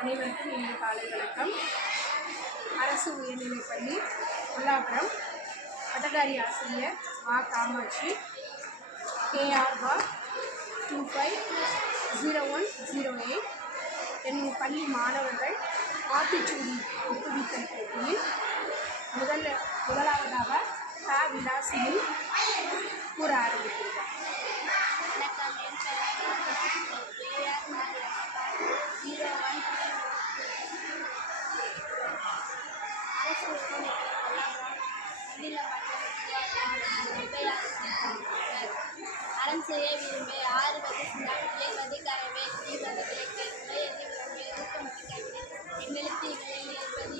அனைவருக்கும் இன்று காலை வணக்கம். அரசு உயர்நிலைப்பள்ளி கொல்லாபுரம் பட்டதாரி ஆசிரியர் மா. காமாட்சி கேஆர் பா two five zero one zero eight என் பள்ளி மாணவர்கள் ஆத்திச்சூடி ஒப்புவித்தல் போட்டியில் முதல்ல முதலாவதாக க. விலாசினி கூற ஆரம்பிக்கின்றார் அறம் செய்ய விரும்பி ஆறு சிந்தால் இயல்வது கரவே ஈவது விளக்கு உடையது விரும்பி ஊக்கமட்டு கைவினை எண்ணெழுத்து ஏற்பது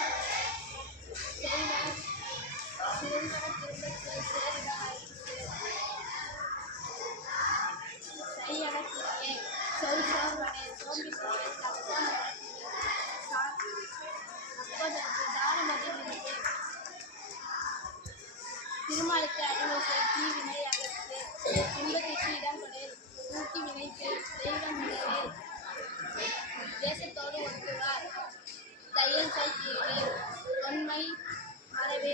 திருமாலுக்கு அடிமை தீவினை அகற்று துன்பத்திற்கு இடம் கொடு ஊட்டி வினைத்து தெய்வம் முதலே தேசத்தோடு ஒட்டுவார் தையல் செய்கிறே தொன்மை மறைவே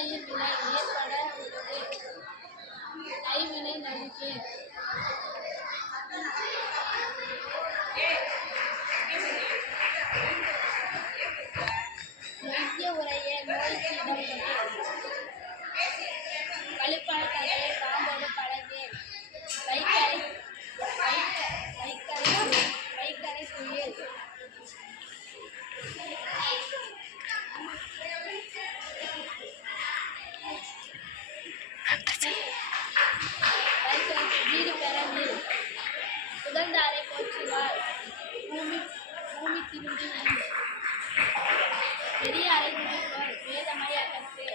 நெல் ஏற்பட உள்ளது. கைவினை நம்பிக்கை மைய உரைய நோய்க்கு இடம் போச்சுவார் பூமி பூமி திரும்பி பெரிய அறைகுடிக்கோள் வேதமை அகத்து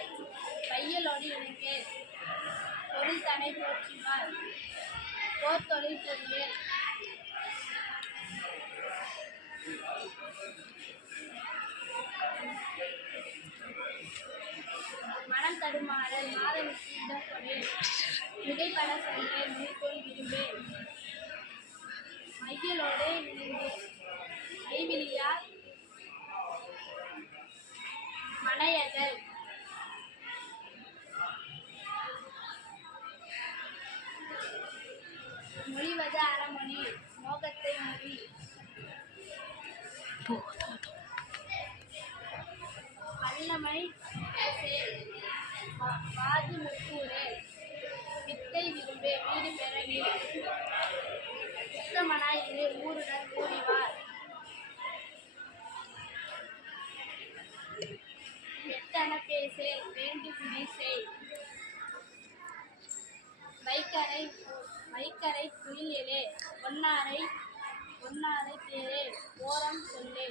பையலோடு எனக்கு தொழில் தனை போச்சுவார் போர் தொழில் புரியல் மனம் தடுமாறல் மாதனுக்கு இடம் கொடு மிகைப்பட சொல்ல மேற்கோள் விரும்பேன். மையலோடு இணைந்து. கைவிழியார் மனையகல் மொழிவது அறமொழி மோகத்தை மொழி. வல்லமை வாது முக்கூறு. வித்தை விரும்பே வீடு பெற உத்தமனாய் இரு ஊருடன் கூறிவார் எத்தன பேசே வேண்டுகுடி செய் வைக்கரை வைக்கரை குயிலே ஒன்னாரை ஒன்னாரை பேரே ஓரம் சொல்லே.